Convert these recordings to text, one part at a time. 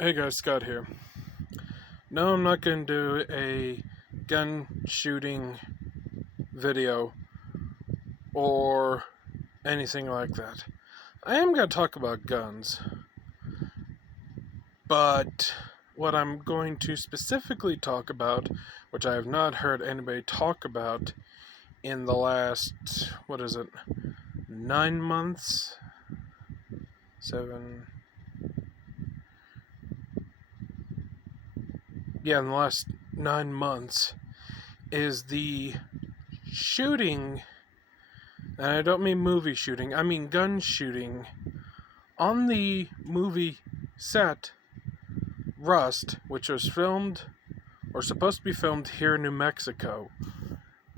Hey guys, Scott here. No, I'm not going to do a gun shooting video or anything like that. I am going to talk about guns, but what I'm going to specifically talk about, which I have not heard anybody talk about in the last, 9 months? 7. Yeah, in the last 9 months, is the shooting. And I don't mean movie shooting, I mean gun shooting on the movie set Rust, which was filmed or supposed to be filmed here in New Mexico,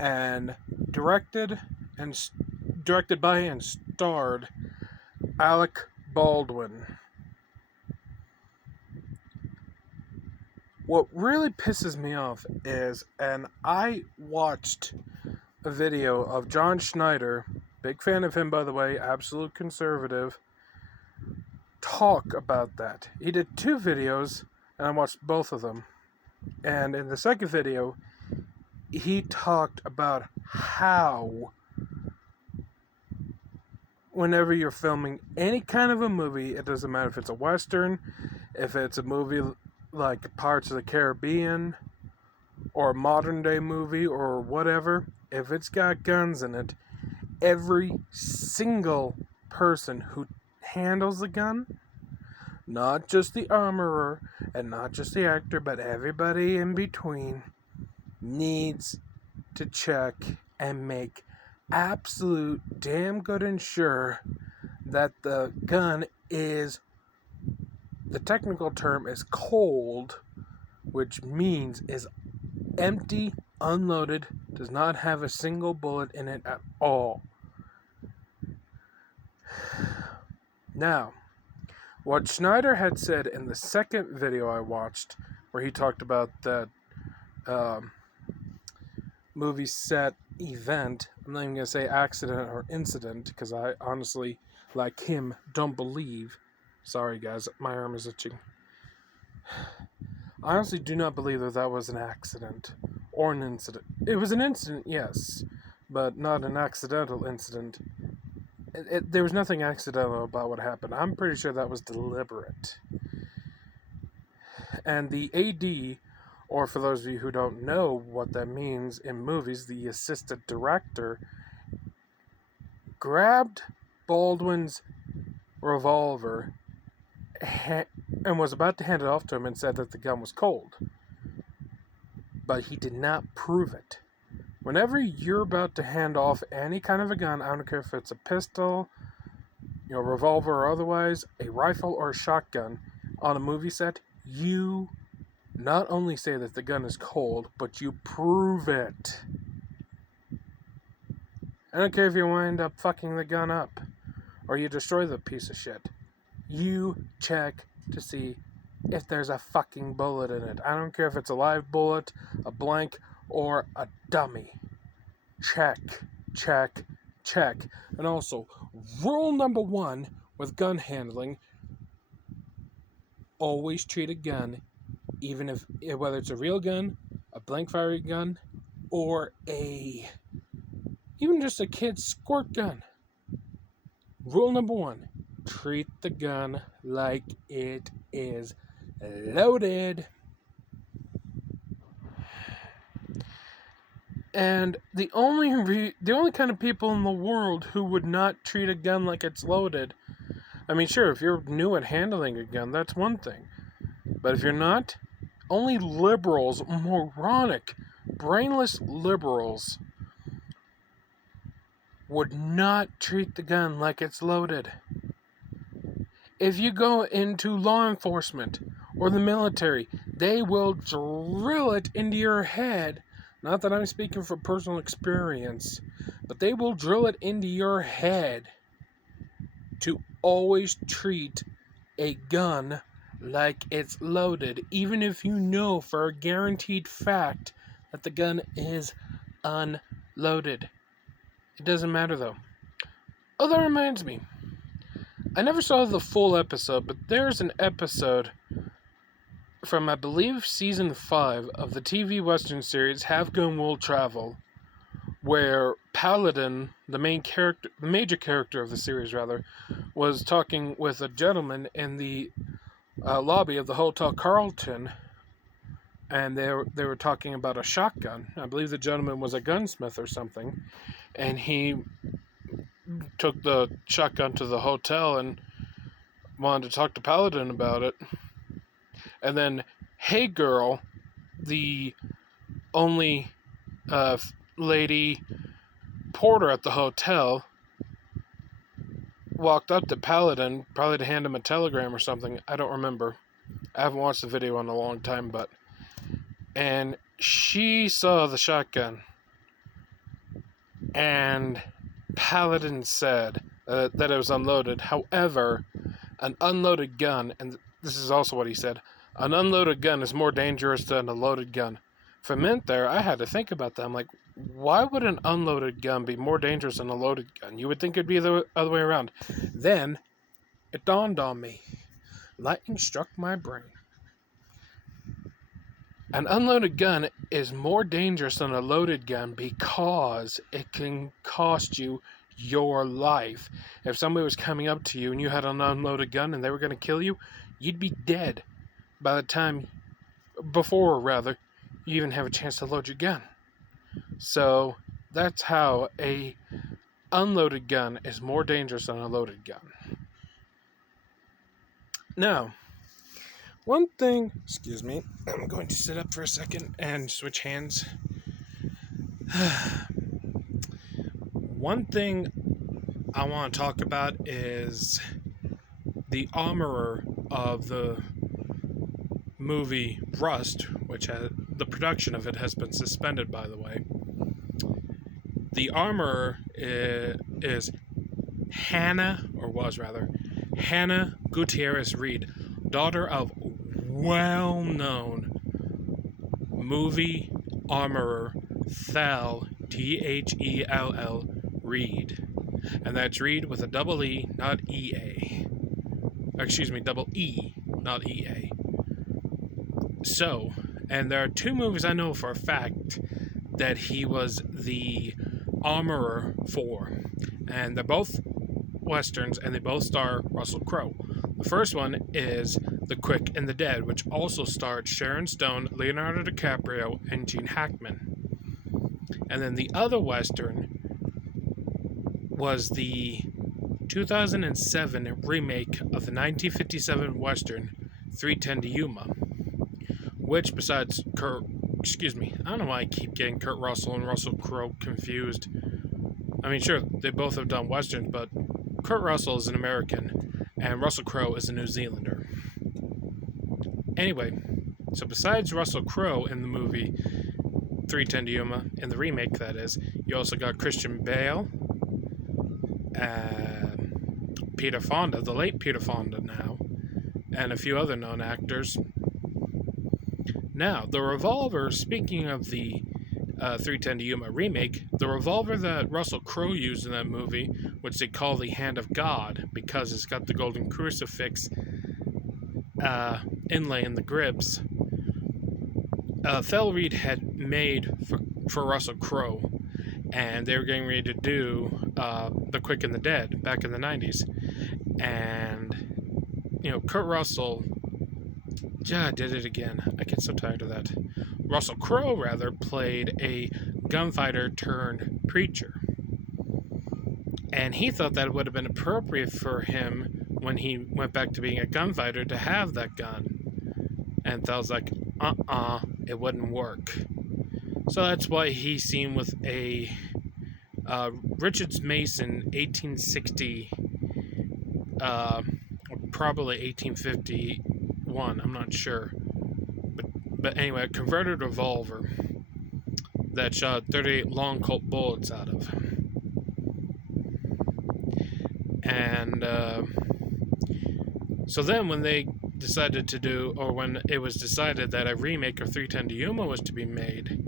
and directed by and starred Alec Baldwin. What really pisses me off is, and I watched a video of John Schneider, big fan of him by the way, absolute conservative, talk about that. He did 2 videos, and I watched both of them. And in the second video, he talked about how whenever you're filming any kind of a movie, it doesn't matter if it's a Western, if it's a movie like Pirates of the Caribbean, or a modern day movie, or whatever, if it's got guns in it, every single person who handles the gun, not just the armorer and not just the actor, but everybody in between, needs to check and make absolute damn good and sure that the gun is, the technical term is cold, which means is empty, unloaded, does not have a single bullet in it at all. Now, what Schneider had said in the second video I watched, where he talked about that movie set event, I'm not even going to say accident or incident, because I honestly, like him, don't believe. Sorry guys, my arm is itching. I honestly do not believe that was an accident or an incident. It was an incident, yes, but not an accidental incident. There was nothing accidental about what happened. I'm pretty sure that was deliberate. And the AD, or for those of you who don't know what that means in movies, the assistant director, grabbed Baldwin's revolver and was about to hand it off to him and said that the gun was cold. But he did not prove it. Whenever you're about to hand off any kind of a gun, I don't care if it's a pistol, revolver or otherwise, a rifle or a shotgun, on a movie set, you not only say that the gun is cold, but you prove it. I don't care if you wind up fucking the gun up, or you destroy the piece of shit. You check to see if there's a fucking bullet in it. I don't care if it's a live bullet, a blank, or a dummy. Check, check, check. And also, rule number 1 with gun handling, always treat a gun, even if, whether it's a real gun, a blank firing gun, or even just a kid's squirt gun. Rule number 1, treat the gun like it is loaded. And the only kind of people in the world who would not treat a gun like it's loaded, I mean, sure, if you're new at handling a gun, that's one thing. But if you're not, only liberals, moronic, brainless liberals, would not treat the gun like it's loaded. If you go into law enforcement or the military, they will drill it into your head. Not that I'm speaking from personal experience, but they will drill it into your head to always treat a gun like it's loaded, even if you know for a guaranteed fact that the gun is unloaded. It doesn't matter though. Oh, that reminds me. I never saw the full episode, but there's an episode from I believe season 5 of the TV Western series Have Gun Will Travel, where Paladin, the major character of the series rather, was talking with a gentleman in the lobby of the Hotel Carlton, and they were talking about a shotgun. I believe the gentleman was a gunsmith or something, and he took the shotgun to the hotel and wanted to talk to Paladin about it. And then, Hey Girl, the only lady porter at the hotel, walked up to Paladin, probably to hand him a telegram or something. I don't remember. I haven't watched the video in a long time, and she saw the shotgun, and Paladin said that it was unloaded. However, an unloaded gun, and this is also what he said, an unloaded gun is more dangerous than a loaded gun. For a minute there, I had to think about that. I'm like, why would an unloaded gun be more dangerous than a loaded gun? You would think it'd be the other way around. Then, it dawned on me. Lightning struck my brain. An unloaded gun is more dangerous than a loaded gun because it can cost you your life. If somebody was coming up to you and you had an unloaded gun and they were going to kill you, you'd be dead by the time, before you even have a chance to load your gun. So that's how a unloaded gun is more dangerous than a loaded gun. Now, one thing, excuse me, I'm going to sit up for a second and switch hands. One thing I want to talk about is the armorer of the movie Rust, which the production of it has been suspended, by the way. The armorer is Hannah Gutierrez Reed, daughter of well-known movie armorer Thel, Thell Reed. And that's Reed with a double E, not E-A. Excuse me, double E, not E-A. So, and there are two movies I know for a fact that he was the armorer for. And they're both westerns, and they both star Russell Crowe. The first one is The Quick and the Dead, which also starred Sharon Stone, Leonardo DiCaprio, and Gene Hackman. And then the other western was the 2007 remake of the 1957 western 3:10 to Yuma, which besides I don't know why I keep getting Kurt Russell and Russell Crowe confused. I mean, sure, they both have done westerns, but Kurt Russell is an American, and Russell Crowe is a New Zealander. Anyway, so besides Russell Crowe in the movie 3:10 to Yuma, in the remake that is, you also got Christian Bale, Peter Fonda, the late Peter Fonda now, and a few other known actors. Now, the revolver, speaking of the 3:10 to Yuma remake, the revolver that Russell Crowe used in that movie, which they call the Hand of God, because it's got the golden crucifix inlay in the grips, Thel Reed had made for Russell Crowe, and they were getting ready to do The Quick and the Dead back in the 90s. And, Kurt Russell, did it again. I get so tired of that. Russell Crowe, played a gunfighter turned preacher. And he thought that it would have been appropriate for him when he went back to being a gunfighter to have that gun. And Thel's like, it wouldn't work. So that's why he's seen with a Richards Mason 1860, probably 1851, I'm not sure. But anyway, a converted revolver that shot 38 long Colt bullets out of. And so then when they decided to do, or when it was decided that a remake of 3:10 to Yuma was to be made,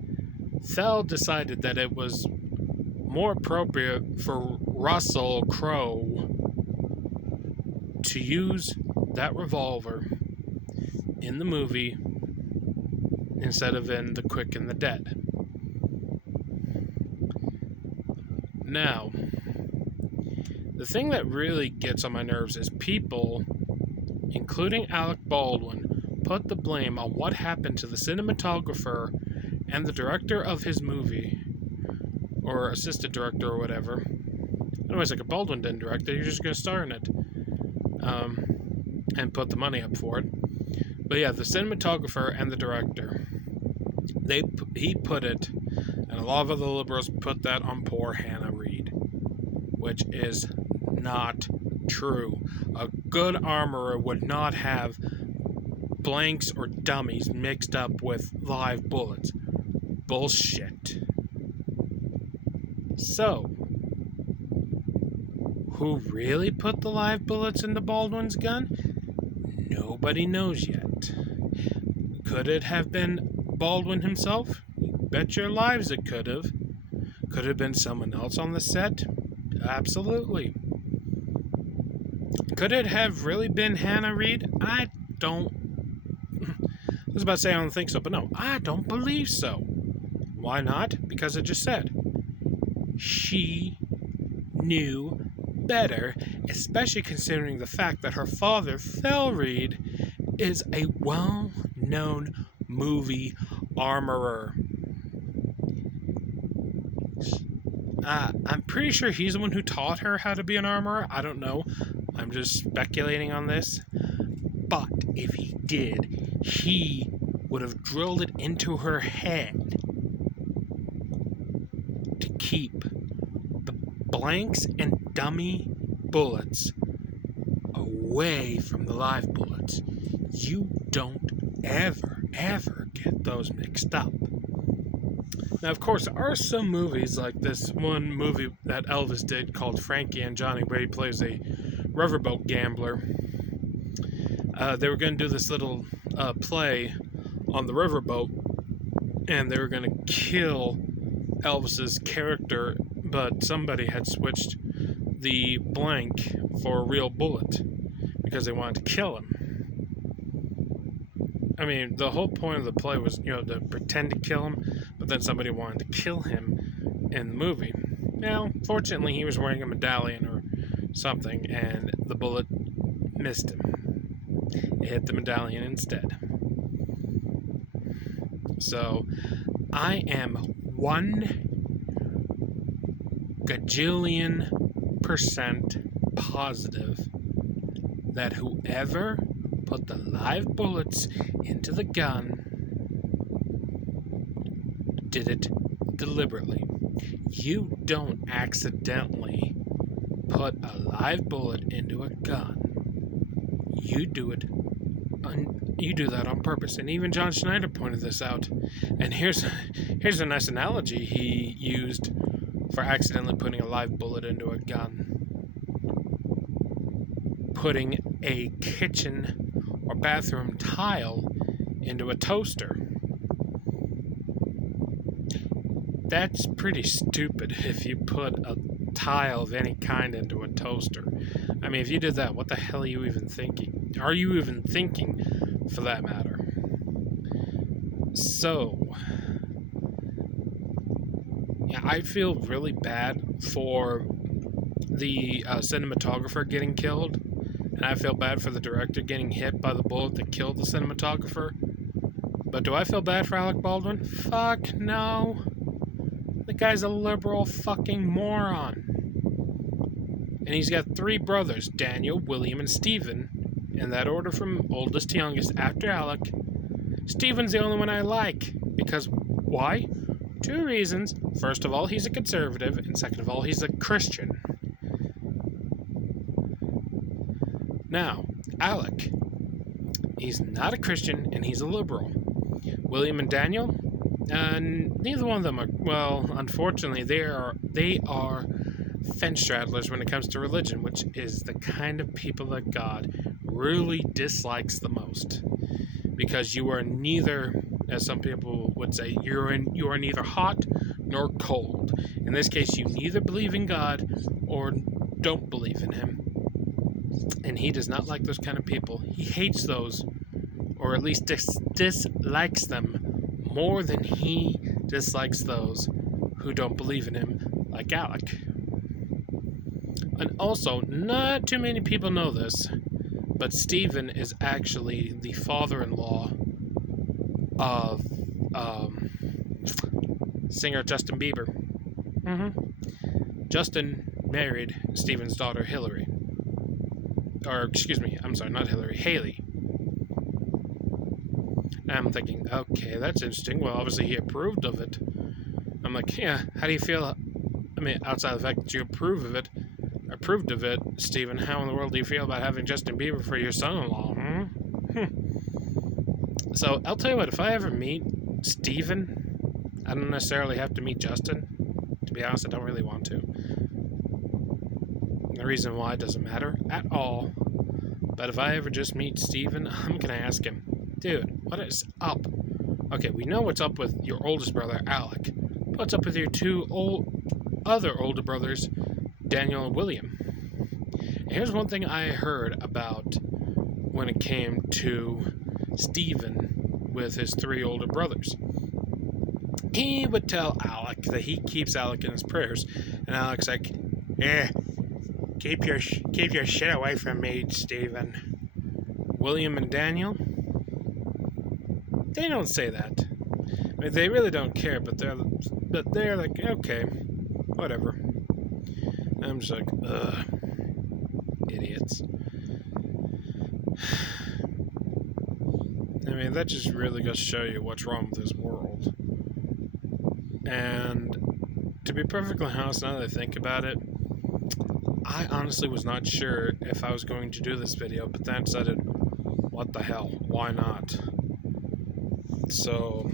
Thel decided that it was more appropriate for Russell Crowe to use that revolver in the movie instead of in The Quick and the Dead. Now, the thing that really gets on my nerves is people, including Alec Baldwin, put the blame on what happened to the cinematographer and the director of his movie, or assistant director or whatever. Otherwise, like, Baldwin didn't direct it, he was just going to star in it, and put the money up for it. But yeah, the cinematographer and the director, he put it, and a lot of other liberals put that on poor Hannah Reid, which is not true. A good armorer would not have blanks or dummies mixed up with live bullets. Bullshit. So, who really put the live bullets into Baldwin's gun? Nobody knows yet. Could it have been Baldwin himself? Bet your lives it could have. Could it have been someone else on the set? Absolutely. Could it have really been Hannah Reid? I was about to say I don't think so, but no, I don't believe so. Why not? Because I just said she knew better, especially considering the fact that her father, Phil Reid, is a well-known movie armorer. I'm pretty sure he's the one who taught her how to be an armorer. I don't know. I'm just speculating on this. But if he did, he would have drilled it into her head to keep the blanks and dummy bullets away from the live bullets. You don't ever get those mixed up. Now, of course, there are some movies like this one movie that Elvis did called Frankie and Johnny, where he plays a riverboat gambler. They were going to do this little play on the riverboat, and they were going to kill Elvis's character, but somebody had switched the blank for a real bullet because they wanted to kill him. I mean, the whole point of the play was, to pretend to kill him, but then somebody wanted to kill him in the movie. Now, fortunately, he was wearing a medallion or something, and the bullet missed him. It hit the medallion instead. So, I am 1,000,000,000% positive that whoever put the live bullets into the gun did it deliberately. You don't accidentally put a live bullet into a gun. You do that on purpose. And even John Schneider pointed this out. And here's a nice analogy he used for accidentally putting a live bullet into a gun. Putting a kitchen or bathroom tile into a toaster. That's pretty stupid if you put a tile of any kind into a toaster. I mean, if you did that, what the hell are you even thinking? Are you even thinking, for that matter? So, yeah, I feel really bad for the cinematographer getting killed. And I feel bad for the director getting hit by the bullet that killed the cinematographer. But do I feel bad for Alec Baldwin? Fuck no. The guy's a liberal fucking moron. And he's got 3 brothers, Daniel, William, and Stephen, in that order from oldest to youngest after Alec. Stephen's the only one I like. Because, why? 2 reasons. First of all, he's a conservative, and second of all, he's a Christian. Now, Alec, he's not a Christian, and he's a liberal. William and Daniel, neither one of them are, well, unfortunately, they are fence straddlers when it comes to religion, which is the kind of people that God really dislikes the most. Because you are neither, as some people would say, you are neither hot nor cold. In this case, you neither believe in God or don't believe in Him. And He does not like those kind of people. He hates those, or at least dislikes them more than he dislikes those who don't believe in him, like Alec. And also, not too many people know this, but Steven is actually the father-in-law of singer Justin Bieber. Justin married Steven's daughter Hillary. Or, excuse me, I'm sorry, not Hillary, Haley. And I'm thinking, okay, that's interesting. Well, obviously he approved of it. I'm like, yeah, how do you feel? I mean, outside of the fact that you approved of it, Steven, how in the world do you feel about having Justin Bieber for your son-in-law? So, I'll tell you what, if I ever meet Steven, I don't necessarily have to meet Justin. To be honest, I don't really want to. The reason why doesn't matter at all. But if I ever just meet Steven, I'm gonna ask him, dude, what is up? Okay, we know what's up with your oldest brother, Alec. What's up with your two other older brothers, Daniel and William? And here's one thing I heard about when it came to Steven with his three older brothers. He would tell Alec that he keeps Alec in his prayers, and Alec's like, yeah, keep your shit away from me, Steven. William and Daniel, they don't say that. I mean, they really don't care, but they're like, okay, whatever. I'm just like, ugh, idiots. I mean, that just really goes to show you what's wrong with this world. And to be perfectly honest, now that I think about it, I honestly was not sure if I was going to do this video, but then I decided, what the hell, why not? So,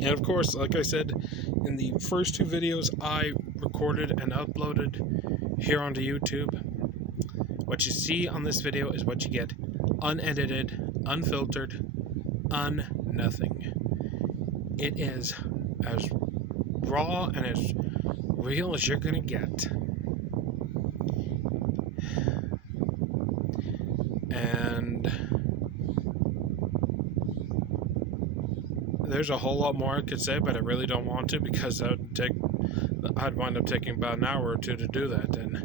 and of course, like I said, in the first two videos I recorded and uploaded here onto YouTube, what you see on this video is what you get, unedited, unfiltered, nothing. It is as raw and as real as you're gonna get. And there's a whole lot more I could say, but I really don't want to, because I'd wind up taking about an hour or two to do that. And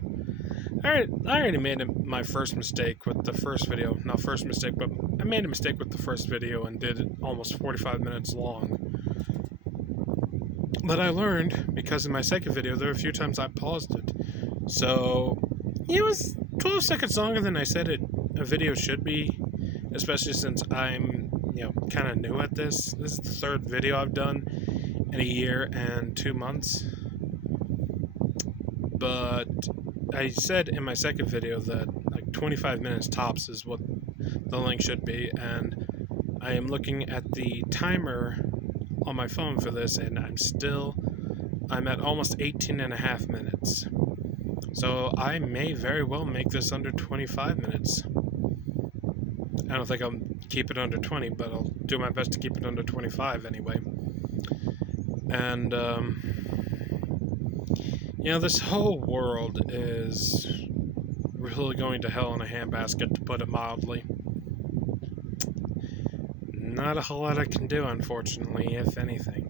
I already made my first mistake with the first video. Not first mistake, but I made a mistake with the first video and did it almost 45 minutes long. But I learned, because in my second video, there were a few times I paused it. So, it was 12 seconds longer than I said a video should be, especially since I'm, kind of new at this. This is the third video I've done in a year and 2 months. But I said in my second video that like 25 minutes tops is what the length should be, and I am looking at the timer on my phone for this, and I'm at almost 18 and a half minutes. So I may very well make this under 25 minutes. I don't think I'll keep it under 20, but I'll do my best to keep it under 25 anyway. And, this whole world is really going to hell in a handbasket, to put it mildly. Not a whole lot I can do, unfortunately, if anything.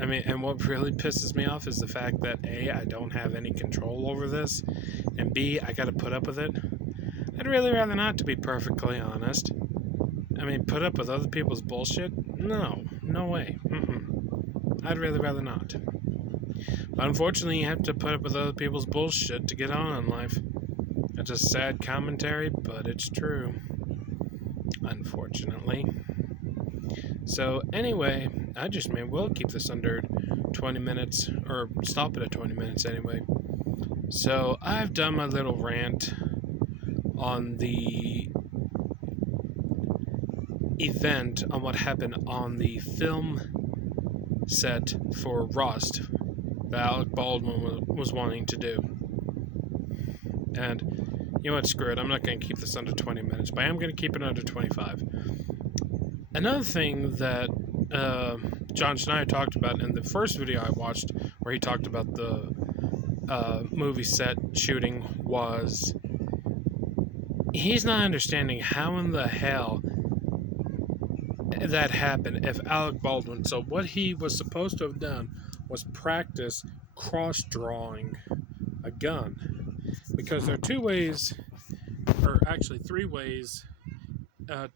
I mean, and what really pisses me off is the fact that A, I don't have any control over this, and B, I gotta put up with it. I'd really rather not, to be perfectly honest. I mean, put up with other people's bullshit? No way. I'd really rather not. But unfortunately, you have to put up with other people's bullshit to get on in life. It's a sad commentary, but it's true. Unfortunately. So, anyway, I just may well keep this under 20 minutes, or stop it at 20 minutes anyway. So, I've done my little rant on the event, on what happened on the film set for Rust that Alec Baldwin was wanting to do. And you know what, screw it, I'm not going to keep this under 20 minutes, but I am going to keep it under 25. Another thing that John Schneider talked about in the first video I watched, where he talked about the movie set shooting, was he's not understanding how in the hell that happened if Alec Baldwin. So what he was supposed to have done was practice cross drawing a gun, because there are two ways, or actually three ways,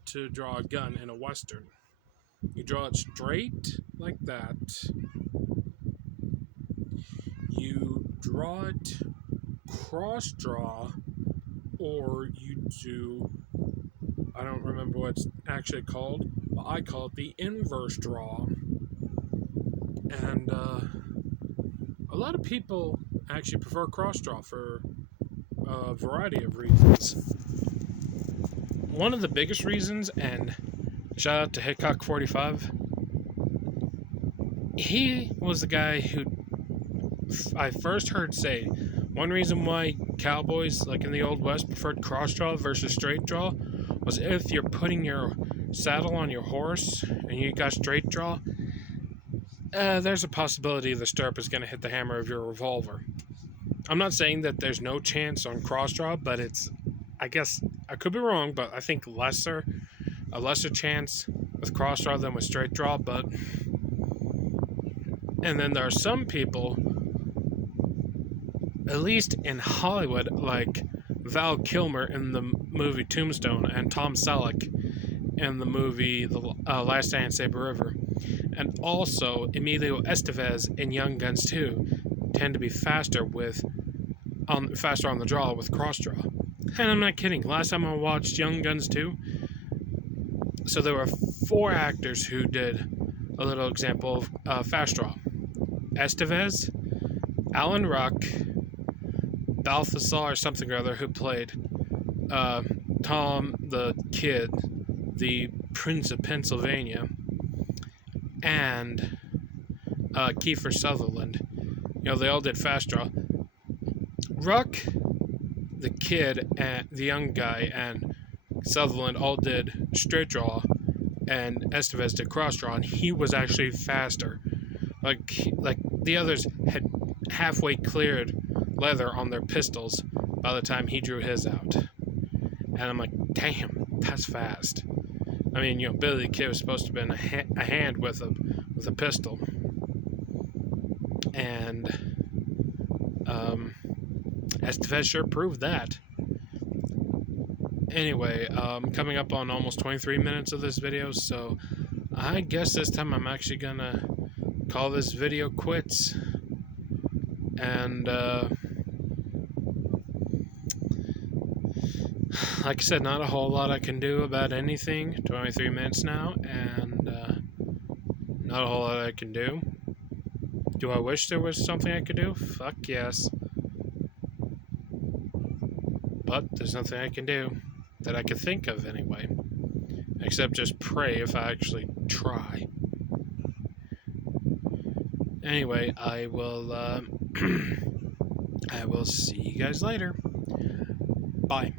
to draw a gun in a western. You draw it straight like that. You draw it cross draw, or you do, I don't remember what it's actually called, but I call it the inverse draw. And a lot of people actually prefer cross draw for a variety of reasons. One of the biggest reasons, and shout out to Hickok 45, he was the guy who I first heard say one reason why cowboys, like in the Old West, preferred cross draw versus straight draw was if you're putting your saddle on your horse and you got straight draw, there's a possibility the stirrup is going to hit the hammer of your revolver. I'm not saying that there's no chance on cross draw, but it's, I guess, I could be wrong, but I think a lesser chance with cross draw than with straight draw. But, and then there are some people, at least in Hollywood, like Val Kilmer in the movie Tombstone and Tom Selleck in the movie The Last Stand Saber River, and also Emilio Estevez in Young Guns 2 tend to be faster on the draw with cross draw. And I'm not kidding. Last time I watched Young Guns 2, so there were 4 actors who did a little example of fast draw: Estevez, Alan Ruck, Balthazar something or other, who played Tom the Kid, the Prince of Pennsylvania, and Kiefer Sutherland. You know, they all did fast draw. Ruck, the Kid, and the young guy, and Sutherland all did straight draw, and Estevez did cross draw, and he was actually faster. Like the others had halfway cleared leather on their pistols by the time he drew his out. And I'm like, damn, that's fast. I mean, you know, Billy the Kid was supposed to have been a hand with a pistol. And Estevez sure proved that. Anyway, coming up on almost 23 minutes of this video, so I guess this time I'm actually gonna call this video quits. And like I said, not a whole lot I can do about anything. 23 minutes now, and not a whole lot I can do. Do I wish there was something I could do? Fuck yes. But there's nothing I can do that I can think of anyway, except just pray if I actually try. Anyway, I will I will see you guys later. Bye.